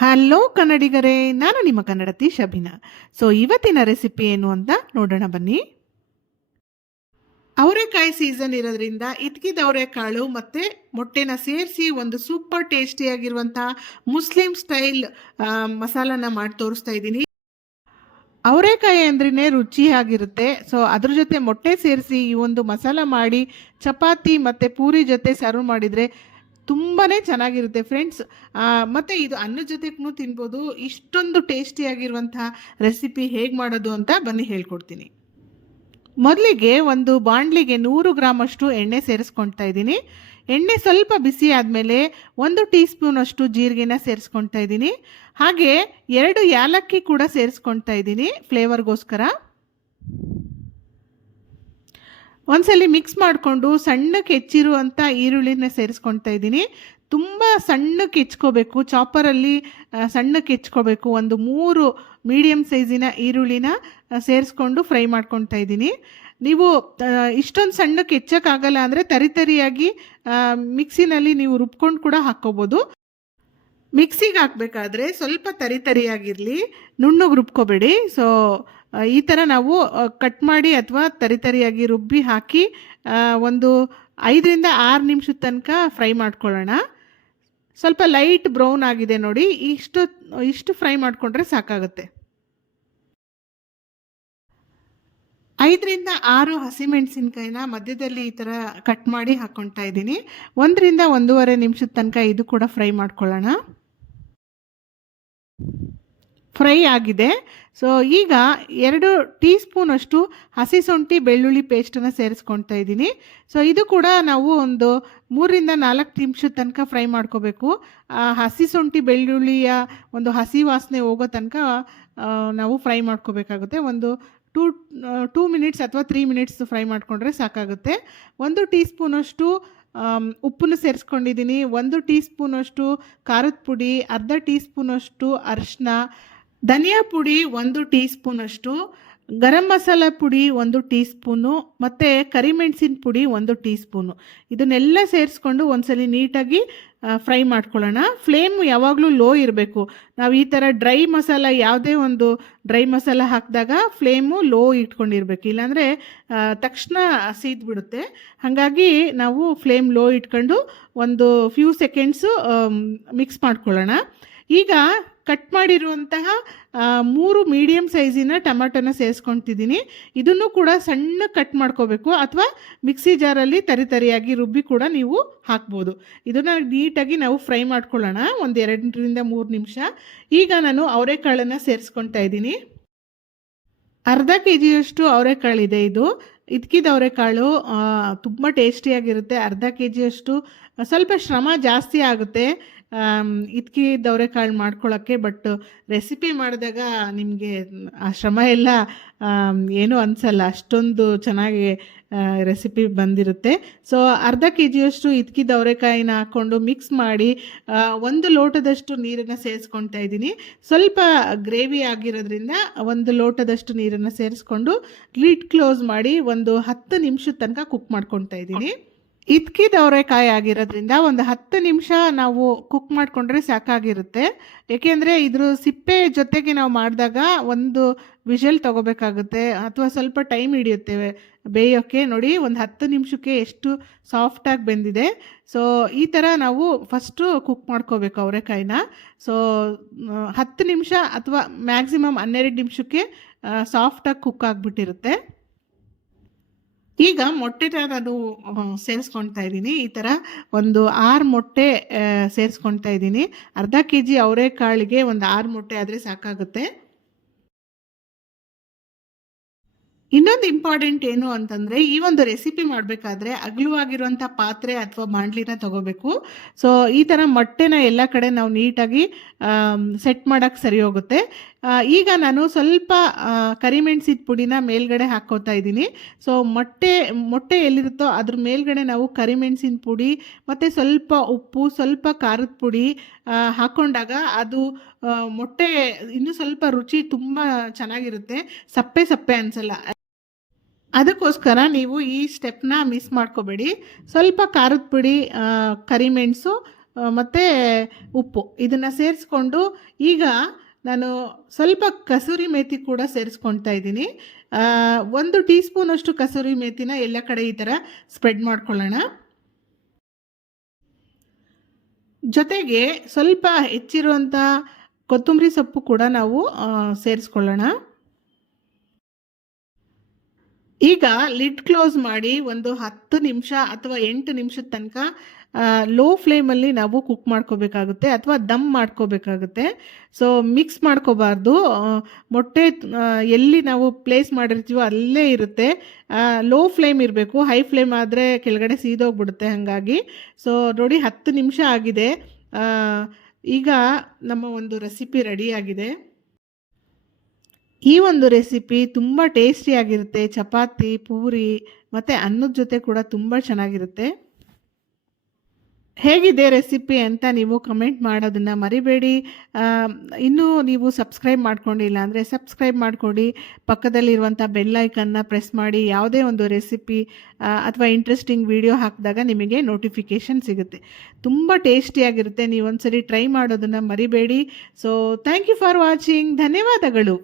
Hello ಕನ್ನಡಿಗರೇ, ನಾನು ನಿಮ್ಮ ಕನ್ನಡತಿ ಶಬಿನಾ. ಇವತ್ತಿನ ರೆಸಿಪಿ ಏನು ಅಂತ ನೋಡೋಣ ಬನ್ನಿ. ಅವರೆಕಾಯಿ ಸೀಸನ್ ಇರೋದ್ರಿಂದ ಇದ್ಕಿದ ಅವರೆಕಾಳು ಮತ್ತು ಮೊಟ್ಟೆನ ಸೇರಿಸಿ ಒಂದು ಸೂಪರ್ ಟೇಸ್ಟಿಯಾಗಿರುವಂಥ ಮುಸ್ಲಿಂ ಸ್ಟೈಲ್ ಮಸಾಲಾನ ಮಾಡಿ ತೋರಿಸ್ತಾ ಇದ್ದೀನಿ. ಅವರೆಕಾಯಿ ಅಂದ್ರೇ ರುಚಿಯಾಗಿರುತ್ತೆ. ಅದ್ರ ಜೊತೆ ಮೊಟ್ಟೆ ಸೇರಿಸಿ ಈ ಒಂದು ಮಸಾಲ ಮಾಡಿ ಚಪಾತಿ ಮತ್ತು ಪೂರಿ ಜೊತೆ ಸರ್ವ್ ಮಾಡಿದರೆ ತುಂಬಾ ಚೆನ್ನಾಗಿರುತ್ತೆ ಫ್ರೆಂಡ್ಸ್. ಮತ್ತು ಇದು ಅನ್ನದ ಜೊತೆಗೂ ತಿನ್ಬೋದು. ಇಷ್ಟೊಂದು ಟೇಸ್ಟಿಯಾಗಿರುವಂಥ ರೆಸಿಪಿ ಹೇಗೆ ಮಾಡೋದು ಅಂತ ಬನ್ನಿ ಹೇಳ್ಕೊಡ್ತೀನಿ. ಮೊದಲಿಗೆ ಒಂದು ಬಾಣಲಿಗೆ 100 ಗ್ರಾಮಷ್ಟು ಎಣ್ಣೆ ಸೇರಿಸ್ಕೊಳ್ತಾ ಇದ್ದೀನಿ. ಎಣ್ಣೆ ಸ್ವಲ್ಪ ಬಿಸಿ ಆದಮೇಲೆ 1 ಟೀ ಸ್ಪೂನಷ್ಟು ಜೀರಿಗೆನ ಸೇರಿಸ್ಕೊಳ್ತಾ ಇದ್ದೀನಿ. ಹಾಗೆ 2 ಏಲಕ್ಕಿ ಕೂಡ ಸೇರಿಸ್ಕೊಳ್ತಾ ಇದ್ದೀನಿ ಫ್ಲೇವರ್ಗೋಸ್ಕರ. ಒಂದ್ಸಲಿ ಮಿಕ್ಸ್ ಮಾಡಿಕೊಂಡು ಸಣ್ಣಕ್ಕೆ ಹೆಚ್ಚಿರುವಂಥ ಈರುಳ್ಳಿನ ಸೇರಿಸ್ಕೊಳ್ತಾ ಇದ್ದೀನಿ. ತುಂಬ ಸಣ್ಣಕ್ಕೆ ಹೆಚ್ಕೋಬೇಕು, ಚಾಪರಲ್ಲಿ ಸಣ್ಣಕ್ಕೆ ಹೆಚ್ಕೋಬೇಕು. ಒಂದು 3 ಮೀಡಿಯಮ್ ಸೈಜಿನ ಈರುಳ್ಳಿನ ಸೇರಿಸ್ಕೊಂಡು ಫ್ರೈ ಮಾಡ್ಕೊಳ್ತಾ ಇದ್ದೀನಿ. ನೀವು ಇಷ್ಟೊಂದು ಸಣ್ಣಕ್ಕೆ ಹೆಚ್ಚೋಕ್ಕಾಗಲ್ಲ ಅಂದರೆ ತರಿಯಾಗಿ ಮಿಕ್ಸಿನಲ್ಲಿ ನೀವು ರುಬ್ಕೊಂಡು ಕೂಡ ಹಾಕ್ಕೋಬೋದು. ಮಿಕ್ಸಿಗೆ ಹಾಕಬೇಕಾದ್ರೆ ಸ್ವಲ್ಪ ತರಿಯಾಗಿರಲಿ, ನುಣ್ಣಗೆ ರುಬ್ಕೋಬೇಡಿ. ಈ ಥರ ನಾವು ಕಟ್ ಮಾಡಿ ಅಥವಾ ತರಿಯಾಗಿ ರುಬ್ಬಿ ಹಾಕಿ ಒಂದು 5ರಿಂದ 6 ನಿಮಿಷದ ತನಕ ಫ್ರೈ ಮಾಡ್ಕೊಳ್ಳೋಣ. ಸ್ವಲ್ಪ ಲೈಟ್ ಬ್ರೌನ್ ಆಗಿದೆ ನೋಡಿ, ಇಷ್ಟು ಫ್ರೈ ಮಾಡಿಕೊಂಡ್ರೆ ಸಾಕಾಗುತ್ತೆ. 5ರಿಂದ 6 ಹಸಿಮೆಣಸಿನ್ಕಾಯಿನ ಮಧ್ಯದಲ್ಲಿ ಈ ಥರ ಕಟ್ ಮಾಡಿ ಹಾಕ್ಕೊಳ್ತಾ ಇದ್ದೀನಿ. 1ರಿಂದ 1.5 ನಿಮಿಷದ ತನಕ ಇದು ಕೂಡ ಫ್ರೈ ಮಾಡ್ಕೊಳ್ಳೋಣ. ಫ್ರೈ ಆಗಿದೆ. ಈಗ 2 ಟೀ ಸ್ಪೂನಷ್ಟು ಹಸಿ ಶುಂಠಿ ಬೆಳ್ಳುಳ್ಳಿ ಪೇಸ್ಟನ್ನು ಸೇರಿಸ್ಕೊಳ್ತಾ ಇದ್ದೀನಿ. ಇದು ಕೂಡ ನಾವು ಒಂದು 3ರಿಂದ 4 ನಿಮಿಷದ ತನಕ ಫ್ರೈ ಮಾಡ್ಕೋಬೇಕು. ಹಸಿ ಶುಂಠಿ ಬೆಳ್ಳುಳ್ಳಿಯ ಒಂದು ಹಸಿ ವಾಸನೆ ಹೋಗೋ ತನಕ ನಾವು ಫ್ರೈ ಮಾಡ್ಕೋಬೇಕಾಗುತ್ತೆ. ಒಂದು 2 ಮಿನಿಟ್ಸ್ ಅಥವಾ 3 ಮಿನಿಟ್ಸ್ ಫ್ರೈ ಮಾಡಿಕೊಂಡ್ರೆ ಸಾಕಾಗುತ್ತೆ. 1 ಟೀ ಸ್ಪೂನಷ್ಟು ಉಪ್ಪನ್ನು ಸೇರಿಸ್ಕೊಂಡಿದ್ದೀನಿ. 1 ಟೀ ಸ್ಪೂನಷ್ಟು ಖಾರದ ಪುಡಿ, ಅರ್ಧ ಟೀ ಸ್ಪೂನಷ್ಟು ಅರಿಶಿನ, ಧನಿಯಾ ಪುಡಿ 1 ಟೀ ಸ್ಪೂನಷ್ಟು, ಗರಂ ಮಸಾಲ ಪುಡಿ 1 ಟೀ ಸ್ಪೂನು ಮತ್ತು ಕರಿಮೆಣಸಿನ ಪುಡಿ 1 ಟೀ ಸ್ಪೂನು. ಇದನ್ನೆಲ್ಲ ಸೇರಿಸ್ಕೊಂಡು ಒಂದ್ಸಲಿ ನೀಟಾಗಿ ಫ್ರೈ ಮಾಡ್ಕೊಳ್ಳೋಣ. ಫ್ಲೇಮ್ ಯಾವಾಗಲೂ ಲೋ ಇರಬೇಕು. ನಾವು ಈ ಥರ ಡ್ರೈ ಮಸಾಲ, ಯಾವುದೇ ಒಂದು ಡ್ರೈ ಮಸಾಲ ಹಾಕಿದಾಗ ಫ್ಲೇಮು ಲೋ ಇಟ್ಕೊಂಡಿರ್ಬೇಕು, ಇಲ್ಲಾಂದರೆ ತಕ್ಷಣ ಸೀದ್ಬಿಡುತ್ತೆ. ಹಾಗಾಗಿ ನಾವು ಫ್ಲೇಮ್ ಲೋ ಇಟ್ಕೊಂಡು ಒಂದು ಫ್ಯೂ ಸೆಕೆಂಡ್ಸು ಮಿಕ್ಸ್ ಮಾಡ್ಕೊಳ್ಳೋಣ. ಈಗ ಕಟ್ ಮಾಡಿರುವಂತಹ 3 ಮೀಡಿಯಮ್ ಸೈಜಿನ ಟೊಮೆಟೊನ ಸೇರಿಸ್ಕೊತಿದ್ದೀನಿ. ಇದನ್ನು ಕೂಡ ಸಣ್ಣ ಕಟ್ ಮಾಡ್ಕೋಬೇಕು, ಅಥವಾ ಮಿಕ್ಸಿ ಜಾರಲ್ಲಿ ತರಿಯಾಗಿ ರುಬ್ಬಿ ಕೂಡ ನೀವು ಹಾಕ್ಬೋದು. ಇದನ್ನು ನೀಟಾಗಿ ನಾವು ಫ್ರೈ ಮಾಡ್ಕೊಳ್ಳೋಣ ಒಂದು 2ರಿಂದ 3 ನಿಮಿಷ. ಈಗ ನಾನು ಅವರೆಕಾಳನ್ನು ಸೇರಿಸ್ಕೊತಾ ಇದ್ದೀನಿ. ಅರ್ಧ ಕೆಜಿಯಷ್ಟು ಅವರೆಕಾಳಿದೆ. ಇದಕ್ಕಿದ ಅವರೆಕಾಳು ತುಂಬ ಟೇಸ್ಟಿಯಾಗಿರುತ್ತೆ. ಅರ್ಧ ಕೆಜಿಯಷ್ಟು ಸ್ವಲ್ಪ ಶ್ರಮ ಜಾಸ್ತಿ ಆಗುತ್ತೆ ಇದಕ್ಕಿದ ಅವರೆಕಾಳು ಮಾಡ್ಕೊಳ್ಳೋಕ್ಕೆ. ಬಟ್ ರೆಸಿಪಿ ಮಾಡಿದಾಗ ನಿಮಗೆ ಆ ಶ್ರಮ ಎಲ್ಲ ಏನೂ ಅನಿಸಲ್ಲ, ಅಷ್ಟೊಂದು ಚೆನ್ನಾಗಿ ರೆಸಿಪಿ ಬಂದಿರುತ್ತೆ. ಅರ್ಧ ಕೆಜಿಯಷ್ಟು ಇದಕ್ಕಿದ ಅವರೆಕಾಯಿನ ಹಾಕ್ಕೊಂಡು ಮಿಕ್ಸ್ ಮಾಡಿ 1 ಲೋಟದಷ್ಟು ನೀರನ್ನು ಸೇರಿಸ್ಕೊತಾ ಇದ್ದೀನಿ. ಸ್ವಲ್ಪ ಗ್ರೇವಿ ಆಗಿರೋದ್ರಿಂದ 1 ಲೋಟದಷ್ಟು ನೀರನ್ನು ಸೇರಿಸ್ಕೊಂಡು ಲಿಡ್ ಕ್ಲೋಸ್ ಮಾಡಿ ಒಂದು 10 ನಿಮಿಷದ ತನಕ ಕುಕ್ ಮಾಡ್ಕೊತಾ ಇದ್ದೀನಿ. ಇದಕ್ಕಿದ ಅವರೆಕಾಯಿ ಆಗಿರೋದ್ರಿಂದ ಒಂದು 10 ನಿಮಿಷ ನಾವು ಕುಕ್ ಮಾಡಿಕೊಂಡ್ರೆ ಸಾಕಾಗಿರುತ್ತೆ. ಏಕೆಂದರೆ ಇದ್ರ ಸಿಪ್ಪೆ ಜೊತೆಗೆ ನಾವು ಮಾಡಿದಾಗ ಒಂದು ವಿಷಲ್ ತೊಗೋಬೇಕಾಗುತ್ತೆ, ಅಥವಾ ಸ್ವಲ್ಪ ಟೈಮ್ ಹಿಡಿಯುತ್ತೆ ಬೇಯೋಕ್ಕೆ. ನೋಡಿ, ಒಂದು 10 ನಿಮಿಷಕ್ಕೆ ಎಷ್ಟು ಸಾಫ್ಟಾಗಿ ಬೆಂದಿದೆ. ಈ ಥರ ನಾವು ಫಸ್ಟು ಕುಕ್ ಮಾಡ್ಕೋಬೇಕು ಅವರೆಕಾಯಿನ. 10 ನಿಮಿಷ ಅಥವಾ ಮ್ಯಾಕ್ಸಿಮಮ್ 12 ನಿಮಿಷಕ್ಕೆ ಸಾಫ್ಟಾಗಿ ಕುಕ್ ಆಗಿಬಿಟ್ಟಿರುತ್ತೆ. ಈಗ ಮೊಟ್ಟೆನ ನಾನು ಸೇರಿಸ್ಕೊಳ್ತಾ ಇದ್ದೀನಿ. ಈ ಥರ ಒಂದು 6 ಮೊಟ್ಟೆ ಸೇರಿಸ್ಕೊಳ್ತಾ ಇದ್ದೀನಿ. ಅರ್ಧ ಕೆಜಿ ಅವರೆಕಾಳಿಗೆ ಒಂದು 6 ಮೊಟ್ಟೆ ಆದರೆ ಸಾಕಾಗುತ್ತೆ. ಇನ್ನೊಂದು ಇಂಪಾರ್ಟೆಂಟ್ ಏನು ಅಂತಂದರೆ, ಈ ಒಂದು ರೆಸಿಪಿ ಮಾಡಬೇಕಾದ್ರೆ ಅಗಲವಾಗಿರುವಂಥ ಪಾತ್ರೆ ಅಥವಾ ಬಾಣಲಿನ ತೊಗೋಬೇಕು. ಈ ಥರ ಮೊಟ್ಟೆನ ಎಲ್ಲ ಕಡೆ ನಾವು ನೀಟಾಗಿ ಸೆಟ್ ಮಾಡೋಕ್ಕೆ ಸರಿ ಹೋಗುತ್ತೆ. ಈಗ ನಾನು ಸ್ವಲ್ಪ ಕರಿಮೆಣಸಿನ ಪುಡಿನ ಮೇಲ್ಗಡೆ ಹಾಕ್ಕೋತಾ ಇದ್ದೀನಿ. ಮೊಟ್ಟೆ ಎಲ್ಲಿರುತ್ತೋ ಅದ್ರ ಮೇಲ್ಗಡೆ ನಾವು ಕರಿಮೆಣಸಿನ ಪುಡಿ ಮತ್ತು ಸ್ವಲ್ಪ ಉಪ್ಪು, ಸ್ವಲ್ಪ ಖಾರದ ಪುಡಿ ಹಾಕ್ಕೊಂಡಾಗ ಅದು ಮೊಟ್ಟೆ ಇನ್ನೂ ಸ್ವಲ್ಪ ರುಚಿ ತುಂಬ ಚೆನ್ನಾಗಿರುತ್ತೆ, ಸಪ್ಪೆ ಅನಿಸಲ್ಲ. ಅದಕ್ಕೋಸ್ಕರ ನೀವು ಈ ಸ್ಟೆಪ್ನ ಮಿಸ್ ಮಾಡ್ಕೋಬೇಡಿ. ಸ್ವಲ್ಪ ಖಾರದ ಪುಡಿ, ಕರಿಮೆಣಸು ಮತ್ತು ಉಪ್ಪು ಇದನ್ನು ಸೇರಿಸ್ಕೊಂಡು ಈಗ ನಾನು ಸ್ವಲ್ಪ ಕಸೂರಿ ಮೇಥಿ ಕೂಡ ಸೇರಿಸ್ಕೊಳ್ತಾ ಇದ್ದೀನಿ. 1 ಟೀ ಸ್ಪೂನಷ್ಟು ಕಸೂರಿ ಮೇಥಿನ ಎಲ್ಲ ಕಡೆ ಈ ಥರ ಸ್ಪ್ರೆಡ್ ಮಾಡ್ಕೊಳ್ಳೋಣ. ಜೊತೆಗೆ ಸ್ವಲ್ಪ ಹೆಚ್ಚಿರುವಂಥ ಕೊತ್ತಂಬರಿ ಸೊಪ್ಪು ಕೂಡ ನಾವು ಸೇರಿಸ್ಕೊಳ್ಳೋಣ. ಈಗ ಲಿಡ್ ಕ್ಲೋಸ್ ಮಾಡಿ ಒಂದು 10 ನಿಮಿಷ ಅಥವಾ 8 ನಿಮಿಷದ ತನಕ ಲೋ ಫ್ಲೇಮಲ್ಲಿ ನಾವು ಕುಕ್ ಮಾಡ್ಕೋಬೇಕಾಗುತ್ತೆ ಅಥವಾ ದಮ್ ಮಾಡ್ಕೋಬೇಕಾಗುತ್ತೆ. ಸೊ ಮಿಕ್ಸ್ ಮಾಡ್ಕೋಬಾರ್ದು. ಮೊಟ್ಟೆ ಎಲ್ಲಿ ನಾವು ಪ್ಲೇಸ್ ಮಾಡಿರ್ತೀವೋ ಅಲ್ಲೇ ಇರುತ್ತೆ. ಲೋ ಫ್ಲೇಮ್ ಇರಬೇಕು, ಹೈ ಫ್ಲೇಮ್ ಆದರೆ ಕೆಳಗಡೆ ಸೀದೋಗ್ಬಿಡುತ್ತೆ. ಹಾಗಾಗಿ ಸೊ ನೋಡಿ 10 ನಿಮಿಷ ಆಗಿದೆ. ಈಗ ನಮ್ಮ ಒಂದು ರೆಸಿಪಿ ರೆಡಿಯಾಗಿದೆ. ಈ ಒಂದು ರೆಸಿಪಿ ತುಂಬ ಟೇಸ್ಟಿಯಾಗಿರುತ್ತೆ. ಚಪಾತಿ, ಪೂರಿ ಮತ್ತು ಅನ್ನದ ಜೊತೆ ಕೂಡ ತುಂಬ ಚೆನ್ನಾಗಿರುತ್ತೆ. ಹೇಗಿದೆ ರೆಸಿಪಿ ಅಂತ ನೀವು ಕಮೆಂಟ್ ಮಾಡೋದನ್ನು ಮರಿಬೇಡಿ. ಇನ್ನೂ ನೀವು ಸಬ್ಸ್ಕ್ರೈಬ್ ಮಾಡ್ಕೊಂಡಿಲ್ಲ ಅಂದರೆ ಸಬ್ಸ್ಕ್ರೈಬ್ ಮಾಡಿಕೊಡಿ. ಪಕ್ಕದಲ್ಲಿರುವಂಥ ಬೆಲ್ ಐಕನ್ನ ಪ್ರೆಸ್ ಮಾಡಿ. ಯಾವುದೇ ಒಂದು ರೆಸಿಪಿ ಅಥವಾ ಇಂಟ್ರೆಸ್ಟಿಂಗ್ ವಿಡಿಯೋ ಹಾಕಿದಾಗ ನಿಮಗೆ ನೋಟಿಫಿಕೇಷನ್ ಸಿಗುತ್ತೆ. ತುಂಬ ಟೇಸ್ಟಿಯಾಗಿರುತ್ತೆ. ನೀವು ಒಂದ್ಸರಿ ಟ್ರೈ ಮಾಡೋದನ್ನು ಮರಿಬೇಡಿ. So thank you for watching. ಧನ್ಯವಾದಗಳು.